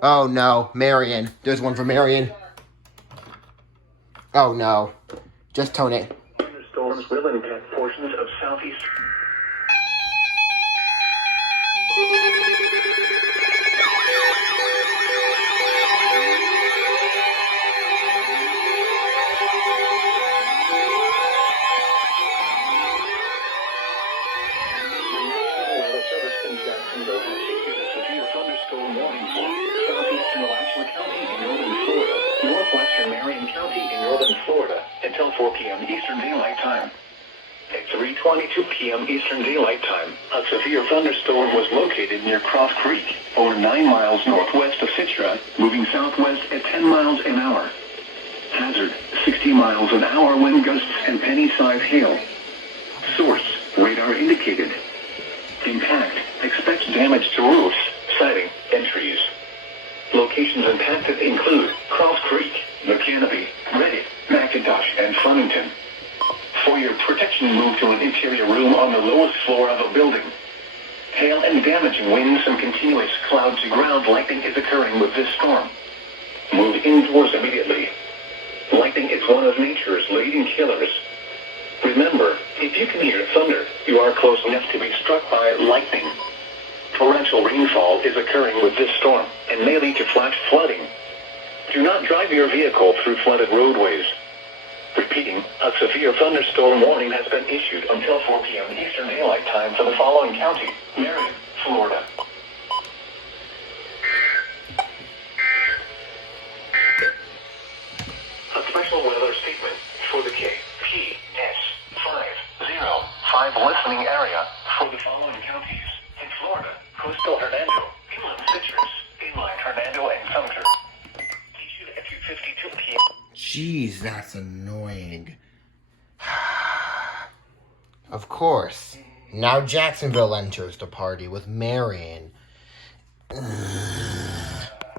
Oh no, Marion. There's one for Marion. Oh no. Just tone it. Thunderstorms will impact portions of southeast. Weather Service in Jacksonville has issued a severe thunderstorm warning for southeastern Alachua County in northern Florida, northwestern Marion County in northern Florida until 4 p.m. Eastern Daylight Time. At 3:22 p.m. Eastern Daylight Time, a severe thunderstorm was located near Croft Creek, over 9 miles northwest of Citra, moving southwest at 10 miles an hour. Hazard, 60 miles an hour wind gusts and penny-size hail. Source, radar indicated. Impact, expect damage to roofs, siding, and trees. Locations impacted include Croft Creek, The Canopy, Reddit, McIntosh, and Flemington. For your protection, move to an interior room on the lowest floor of a building. Hail and damaging winds and continuous cloud-to-ground lightning is occurring with this storm. Move indoors immediately. Lightning is one of nature's leading killers. Remember, if you can hear thunder, you are close enough to be struck by lightning. Torrential rainfall is occurring with this storm and may lead to flash flooding. Do not drive your vehicle through flooded roadways. Repeating, a severe thunderstorm warning has been issued until 4 p.m. Eastern Daylight Time for the following county: Marion, Florida. A special weather statement for the KPS505 listening area for the following counties in Florida: Coastal Hernando, Inland Citrus, Inland Hernando, and Sumter. Issued at 2:52 p.m. Jeez, that's annoying. Of course. Now Jacksonville enters the party with Marion.